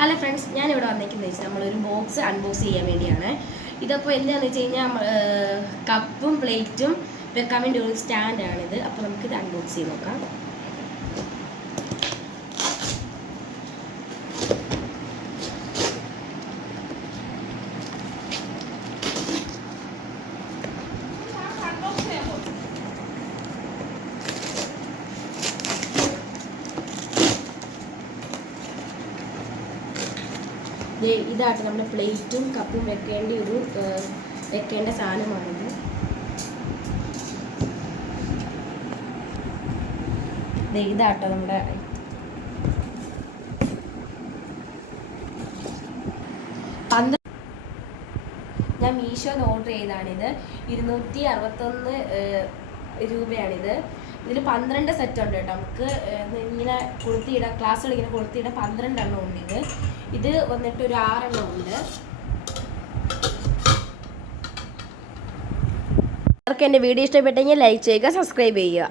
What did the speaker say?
Hello friends, ഞാനിവിടെ വന്നേക്കുന്നത് വെച്ചാൽ നമ്മളൊരു ബോക്സ് അൺബോക്സ് ചെയ്യാൻ വേണ്ടിയാണ്. ഇതപ്പോൾ എന്താണെന്ന് വെച്ച് കഴിഞ്ഞാൽ കപ്പും പ്ലേറ്റും വെക്കാൻ വേണ്ടി ഒരു സ്റ്റാൻഡാണിത്. അപ്പോൾ നമുക്കിത് അൺബോക്സ് ചെയ്ത് നോക്കാം. ഇതായിട്ട് നമ്മുടെ പ്ലേറ്റും കപ്പും വെക്കേണ്ട സാധനമാണിത്. ഇതാട്ടോ നമ്മുടെ ഞാൻ മീഷോന്ന് ഓർഡർ ചെയ്താണിത്. 261 രൂപയാണിത്. ഇതിൽ 12 സെറ്റ് ഉണ്ട് കേട്ടോ. നമുക്ക് ഇങ്ങനെ കൊളുത്തിയിടാം, ക്ലാസ്സുകൾ ഇങ്ങനെ കൊളുത്തിയിടാം. 12 എണ്ണം ഉണ്ട്. ഇത് വന്നിട്ട് ഒരു 6 എണ്ണം ഉണ്ട്. എല്ലാവർക്കും എൻ്റെ വീഡിയോ ഇഷ്ടപ്പെട്ടെങ്കിൽ ലൈക്ക് ചെയ്യുക, സബ്സ്ക്രൈബ് ചെയ്യുക.